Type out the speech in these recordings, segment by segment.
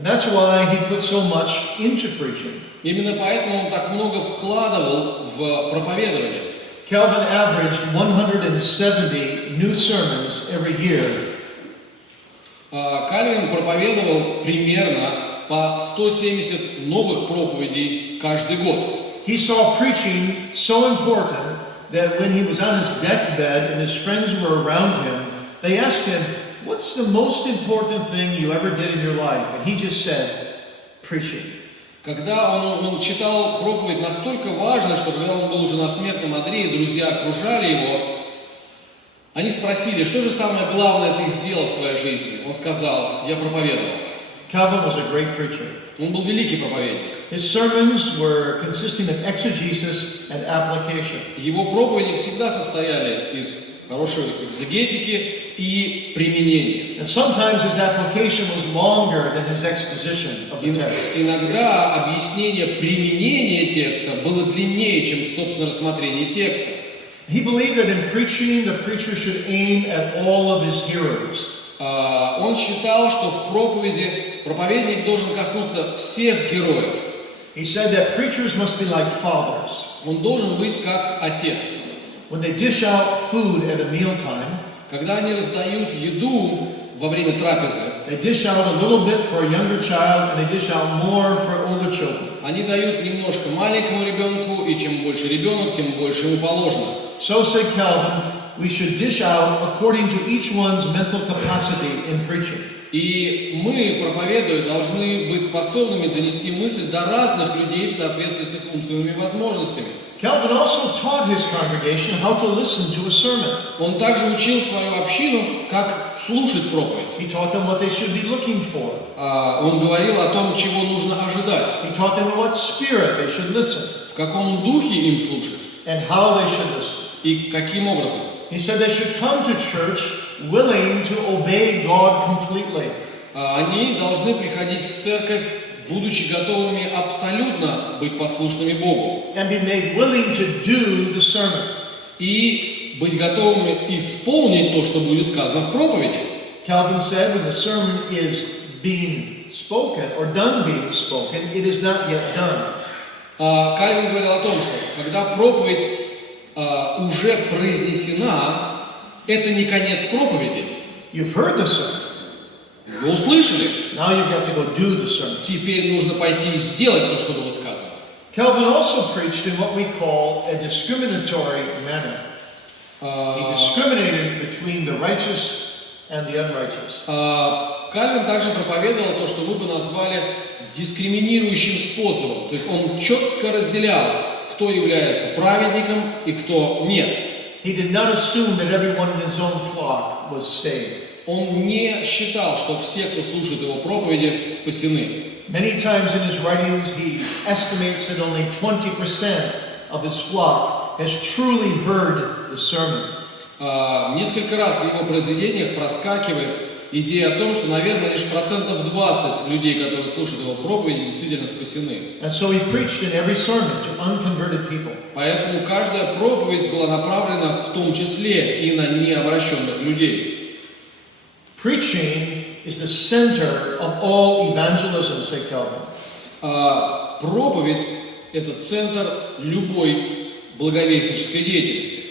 And that's why he put so much into preaching. Именно поэтому он так много вкладывал в проповедование. Calvin averaged 170 new sermons every year. Кальвин проповедовал примерно по 170 новых проповедей каждый год. He saw preaching so important that when he was on his deathbed and his friends were around him, they asked him, "What's the most important thing you ever did in your life?" And he just said, "Preaching." Когда он читал проповедь настолько важно, что когда он был уже на смертном одре, и друзья окружали его, они спросили, что же самое главное ты сделал в своей жизни? Он сказал, я проповедовал. Calvin was a great preacher. Он был великий проповедник. His sermons were consisting of exegesis and application. Его проповеди всегда состояли из хорошей экзегетики и применения. And sometimes his application was longer than his exposition of the text. Иногда объяснение применения текста было длиннее, чем собственно рассмотрение текста. He believed that in preaching, the preacher should aim at all of his hearers. Он считал, что в проповеди проповедник должен коснуться всех героев. He said that preachers must be like fathers. Он должен быть как отец. When they dish out food at a mealtime, когда они раздают еду во время трапезы, they dish out a little bit for a younger child and they dish out more for older children. Они дают немножко маленькому ребенку, и чем больше ребенок, тем больше ему положено. So said Calvin, we should dish out according to each one's mental capacity in preaching. И мы, проповедуя, должны быть способными донести мысль до разных людей в соответствии с их умственными возможностями. Calvin also taught his congregation how to listen to a sermon. Он также учил свою общину, как слушать проповедь. He taught them what they should be looking for. Он говорил о том, чего нужно ожидать. He taught them in what spirit they should listen. В каком духе им слушать. And how they should listen. И каким образом. He said they should come to church willing to obey God completely. Они должны приходить в церковь, будучи готовыми абсолютно быть послушными Богу. And be made willing to do the sermon. И быть готовыми исполнить то, что будет сказано в проповеди. Calvin said when the sermon is being spoken or done being spoken, it is not yet done. Кальвин говорил о том, что когда проповедь уже произнесена, это не конец проповеди. You've heard the sermon. Вы услышали. Now you've got to go do the sermon. Теперь нужно пойти и сделать то, что было сказано. Calvin also preached in what we call a discriminatory manner. He discriminated between the righteous and the unrighteous. Кальвин также проповедовал то, что вы бы назвали дискриминирующим способом. То есть он четко разделял, кто является праведником и кто нет. He did not assume that everyone in his own flock was saved. Он не считал, что все, кто слушает его проповеди, спасены. Many times in his writings, he estimates that only 20% of his flock has truly heard the sermon. Несколько раз в его произведениях проскакивает идея о том, что, наверное, лишь 20% людей, которые слушают его проповеди, действительно спасены. And so he preached in every sermon to unconverted people. Поэтому каждая проповедь была направлена в том числе и на необращенных людей. Preaching is the center of all evangelism, said Calvin. Проповедь – это центр любой благовестнической деятельности.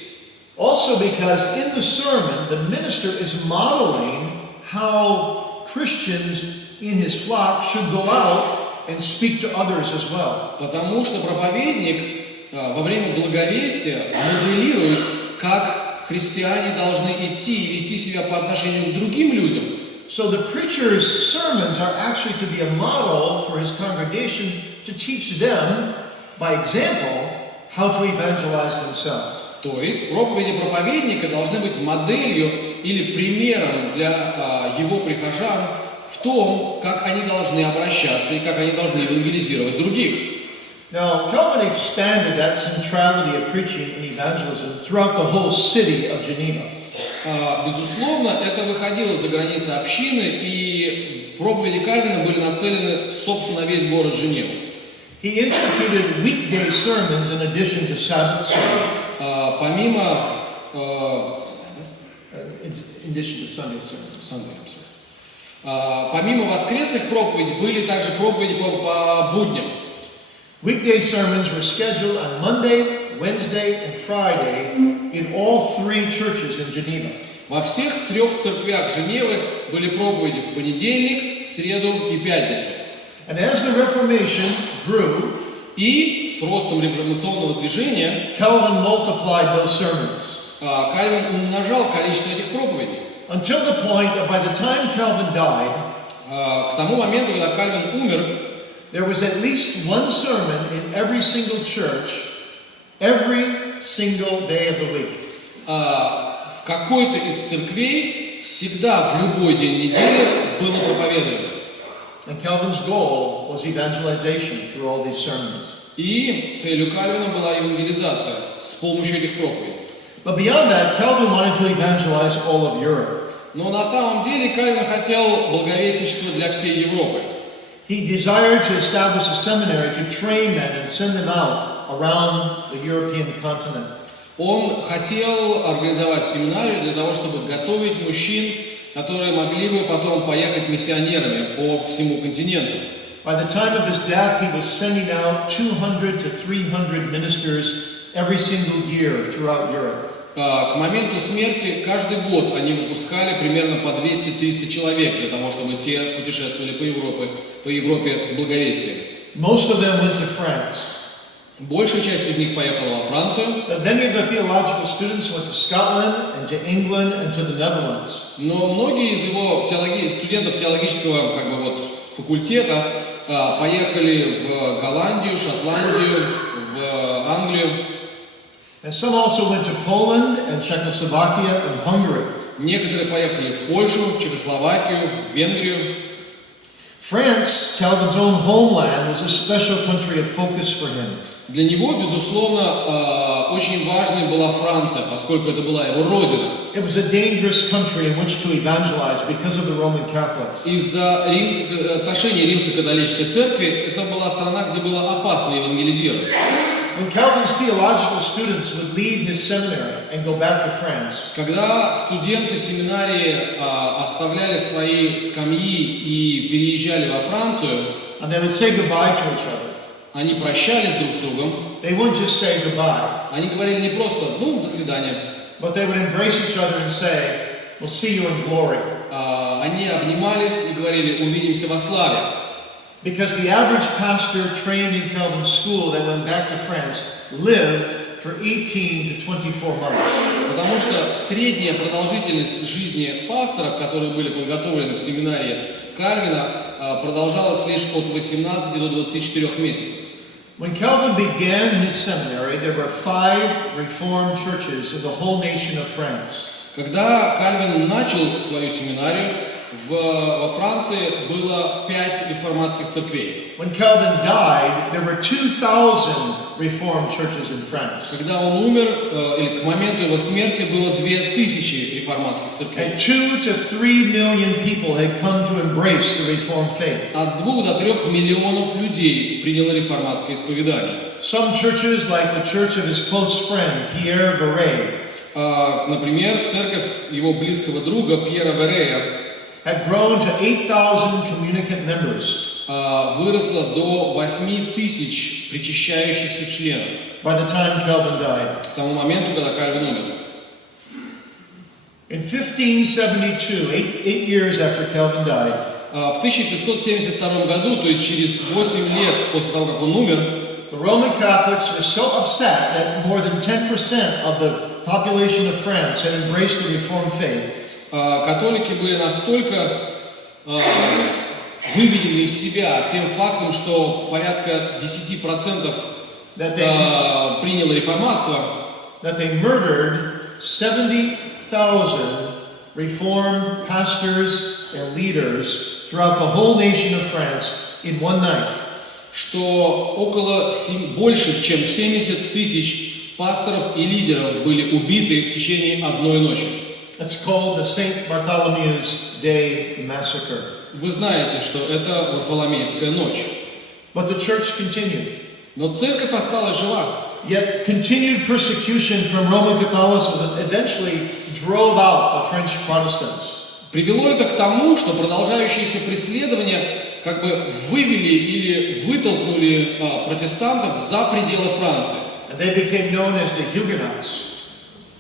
Also because in the sermon, the minister is modeling how Christians in his flock should go out and speak to others as well. Потому что проповедник во время благовестия моделирует, как христиане должны идти и вести себя по отношению к другим людям. So the preacher's sermons are actually to be a model for his congregation to teach them, by example, how to evangelize themselves. То есть проповеди проповедника должны быть моделью или примером для его прихожан в том, как они должны обращаться и как они должны евангелизировать других. Now, Calvin expanded that centrality of preaching and evangelism throughout the whole city of Geneva. Безусловно, это выходило за границы общины, и проповеди Кальвина были нацелены, собственно, на весь город Женеву. He instituted weekday sermons in addition to Sabbath sermons. Помимо In addition to Sunday sermons. Помимо воскресных проповедей были также проповеди по будням. Weekday sermons were scheduled on Monday, Wednesday, and Friday in all three churches in Geneva. Во всех трех церквях Женевы были проповеди в понедельник, среду и пятницу. And as the Reformation grew, И с ростом реформационного движения Calvin multiplied those sermons Кальвин умножал количество этих проповедей. until the point that by the time Calvin died, К тому моменту, когда Кальвин умер, there was at least one sermon in every single church every single day of the week. в какой-то из церквей всегда в любой день недели было проповедование. And Calvin's goal was evangelization through all these sermons. И целью Кальвина была евангелизация с помощью этих проповедей. But beyond that, Calvin wanted to evangelize all of Europe. Но на самом деле Кальвин хотел благовестничество для всей Европы. He desired to establish a seminary to train men and send them out around the European continent. Он хотел организовать семинарию для того, чтобы готовить мужчин, которые могли бы потом поехать миссионерами по всему континенту. By the time of his death, he was sending out 200 to 300 ministers every single year throughout Europe. К моменту смерти каждый год они выпускали примерно по 200-300 человек для того, чтобы те путешествовали по Европе с благовестием. Most of them went to France. Большая часть из них поехала во Францию. But many of the theological students went to Scotland and to England and to the Netherlands. Но многие из его студентов теологического факультета поехали в Голландию, Шотландию, в Англию. And some also went to Poland and Czechoslovakia and Hungary. Некоторые поехали в Польшу, в Чехословакию, в Венгрию. France, Calvin's own homeland, was a special country of focus for him. Для него, безусловно, очень важной была Франция, поскольку это была его родина. It was a dangerous country in which to evangelize because of the Roman Catholics. Из-за отношений римско-католической церкви это была страна, где было опасно евангелизировать. When Calvin's theological students would leave his seminary and go back to France, Когда студенты семинарии оставляли свои скамьи и переезжали во Францию, and they would say goodbye to each other, они прощались друг с другом. they wouldn't just say goodbye, Они говорили не просто «ну, до свидания», but they would embrace each other and say, we'll see you in glory. они обнимались и говорили «увидимся во славе». Because the average pastor trained in Calvin's school that went back to France lived for 18 to 24 months. Потому что средняя продолжительность жизни пасторов, которые были подготовлены в семинарии Кальвина, продолжалась лишь от 18 до 24 месяцев. When Calvin began his seminary, there were 5 Reformed churches in the whole nation of France. Когда Кальвин начал свою семинарию, во Франции было 5 реформатских церквей. When Calvin died, there were 2,000 Reformed churches in France. Когда он умер, или к моменту его смерти, было 2000 реформатских церквей. And 2 to 3 million people had come to embrace the Reformed faith. От 2 до 3 миллионов людей приняло реформатское исповедание. Some churches, like the church of his close friend, Pierre Verret, Например, церковь его близкого друга Пьера Верея had grown to 8,000 communicant members выросла до 8000 причащающихся членов by the time Calvin died. к тому моменту, когда Кальвин умер. In 1572, eight years after Calvin died, В 1572 году, то есть через 8 лет после того, как он умер, the Roman Catholics were so upset that more than 10% of the population of France had embraced the Reformed faith католики были настолько выведены из себя тем фактом, что порядка 10% приняло реформатство, that they murdered 70,000 Reformed pastors and leaders throughout the whole nation of France in one night. Что больше, чем 70 тысяч пасторов и лидеров были убиты в течение одной ночи. It's called the St. Bartholomew's Day Massacre. Вы знаете, что это Варфоломеевская ночь. But the church continued. Но церковь осталась жива. Yet continued persecution from Roman Catholicism eventually drove out the French Protestants. привело это к тому, что продолжающиеся преследования как бы вывели или вытолкнули протестантов за пределы Франции. And they became known as the Huguenots.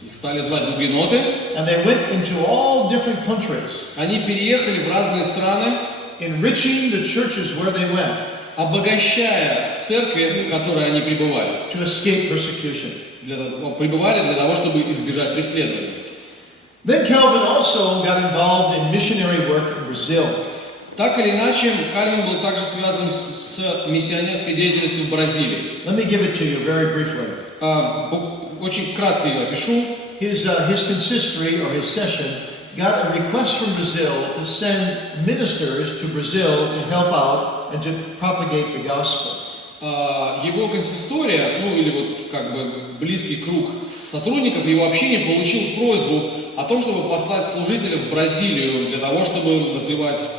Их стали звать гугеноты. And they went into all different countries, Они переехали в разные страны, enriching the churches where they went обогащая церкви, в которой они пребывали. to escape persecution. Пребывали для того, чтобы избежать преследования. Then Calvin also got involved in missionary work in Brazil. Так или иначе, Кальвин был также связан с миссионерской деятельностью в Бразилии. Let me give it to you very briefly. Очень кратко ее опишу. His consistory or his session got a request from Brazil to send ministers to Brazil to help out and to propagate the gospel. Его консистория, ну или вот как бы близкий круг сотрудников его общения получил просьбу о том, чтобы послать служителя в Бразилию для того, чтобы развивать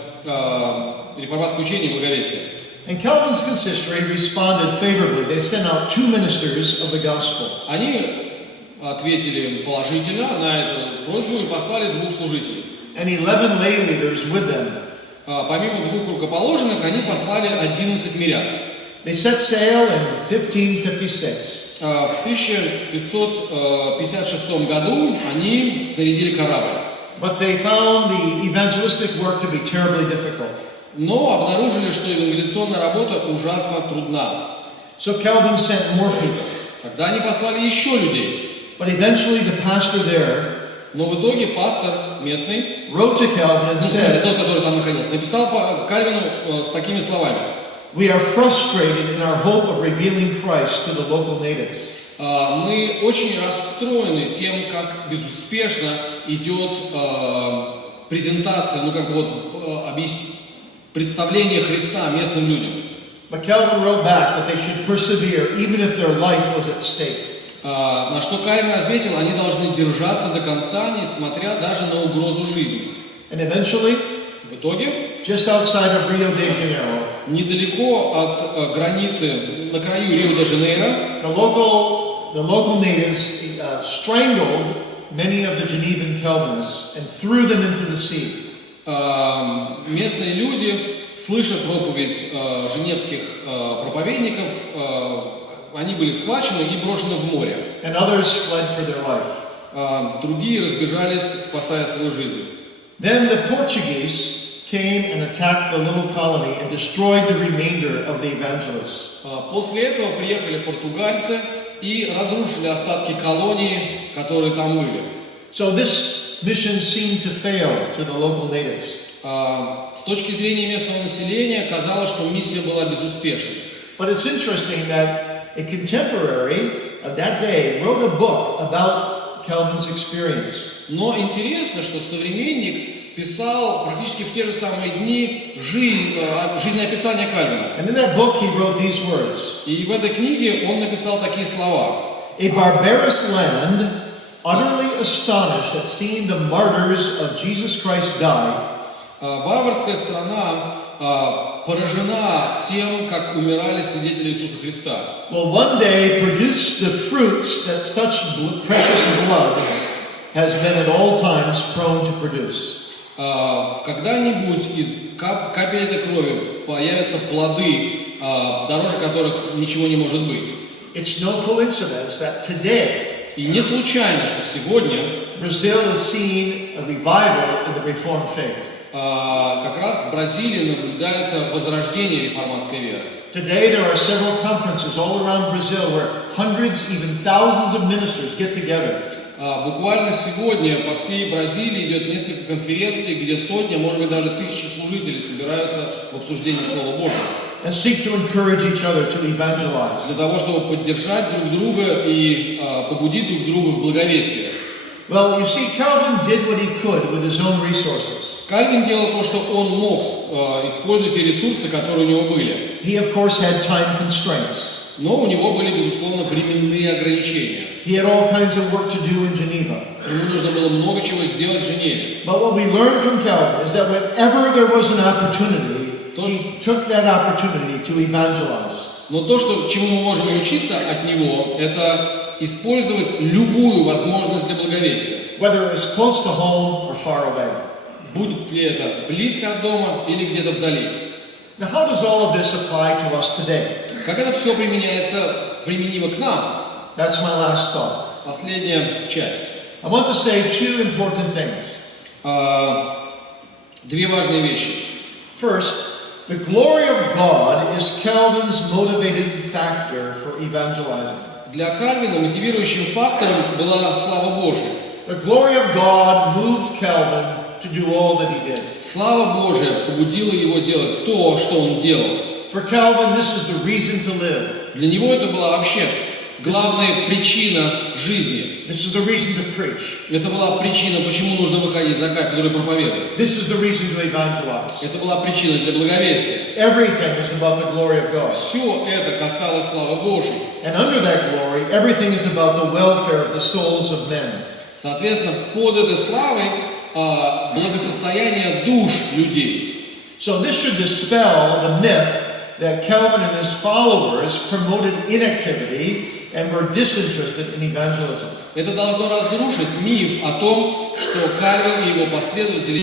реформатское учение и благовестие. And Calvin's consistory responded favorably. They sent out 2 ministers of the gospel. Они ответили положительно на эту просьбу и послали 2 служителей. And 11 lay leaders with them. Помимо 2 рукоположенных, они послали 11 мирян. They set sail in 1556. В 1556 году они снарядили корабль. But they found the evangelistic work to be terribly difficult. Но обнаружили, что евангелиционная работа ужасно трудна. So Calvin sent more people. Тогда они послали еще людей. But eventually the pastor there Но в итоге пастор местный, wrote to Calvin and в смысле said, тот, который там находился, написал Кальвину с такими словами. "We are frustrated in our hope of revealing Christ to the local natives. Мы очень расстроены тем, как безуспешно идет презентация, ну как бы вот представление Христа местным людям. But Calvin wrote back that they should persevere even if their life was at stake. На что Кальвин ответил, они должны держаться до конца, несмотря даже на угрозу жизни. And eventually, В итоге, just outside of Rio de Janeiro, недалеко от границы, на краю Рио-де-Жанейро, the local natives strangled many of the Genevan Calvinists and threw them into the sea. Местные люди, слыша проповедь женевских проповедников, они были схвачены и брошены в море. And others fled for their life. Другие разбежались, спасая свою жизнь. Then the Portuguese came and attacked the little colony and destroyed the remainder of the evangelists. После этого приехали португальцы и разрушили остатки колонии, которые там были. So this mission seemed to fail to the local natives. С точки зрения местного населения казалось, что миссия была безуспешной. But it's interesting that a contemporary of that day wrote a book about Calvin's experience. Но интересно, что современник писал практически в те же самые дни жизнеописание Кальвина. And in that book he wrote these words. И в этой книге он написал такие слова. A barbarous land, utterly astonished at seeing the martyrs of Jesus Christ die, Варварская страна поражена тем, как умирали свидетели Иисуса Христа. will one day produce the fruits that such precious blood has been at all times prone to produce. Когда-нибудь из капель этой крови появятся плоды, дороже которых ничего не может быть. It's no coincidence that today И не случайно, что сегодня Brazil is seeing a revival in the Reformed faith. как раз в Бразилии наблюдается возрождение реформатской веры. Today there are several conferences all around Brazil where hundreds, even thousands of ministers get together. Буквально сегодня по всей Бразилии идет несколько конференций, где сотни, а может быть даже тысячи служителей собираются в обсуждении Слова Божьего. And seek to encourage each other to evangelize. Для того, чтобы поддержать друг друга и побудить друг друга в благовестие. Well, you see, Calvin did what he could with his own resources. Кальвин делал то, что он мог, используя те ресурсы, которые у него были. He, of course, had time constraints. Но у него были, безусловно, временные ограничения. He had all kinds of work to do in Geneva. Ему нужно было много чего сделать в Женеве. But what we learned from Calvin is that whenever there was an opportunity, he took that opportunity to evangelize. Но то, чему мы можем научиться от него, это использовать любую возможность для благовестия. Whether it was close to home or far away. будет ли это близко от дома или где-то вдали. Now, how does all of this apply to us today? Как это все применимо к нам? That's my last thought. Последняя часть. I want to say two important things. Две важные вещи. First, the glory of God is Calvin's motivating factor for evangelizing. Для Кальвина мотивирующим фактором была слава Божия. The glory of God moved Calvin to do all that he did. Слава Божия побудила его делать то, что он делал. For Calvin, this is the reason to live. Для него это была вообще главная причина жизни. This is the reason to preach. Это была причина, почему нужно выходить за кафедру и проповедовать. This is the reason to evangelize. Это была причина для благовестия. Everything is about the glory of God. Все это касалось славы Божьей. And under that glory, everything is about the welfare of the souls of men. Соответственно, под этой славой благосостояние душ людей. So this should dispel the myth that Calvin and his followers promoted inactivity and were disinterested in evangelism. Это должно разрушить миф о том, что Кальвин и его последователи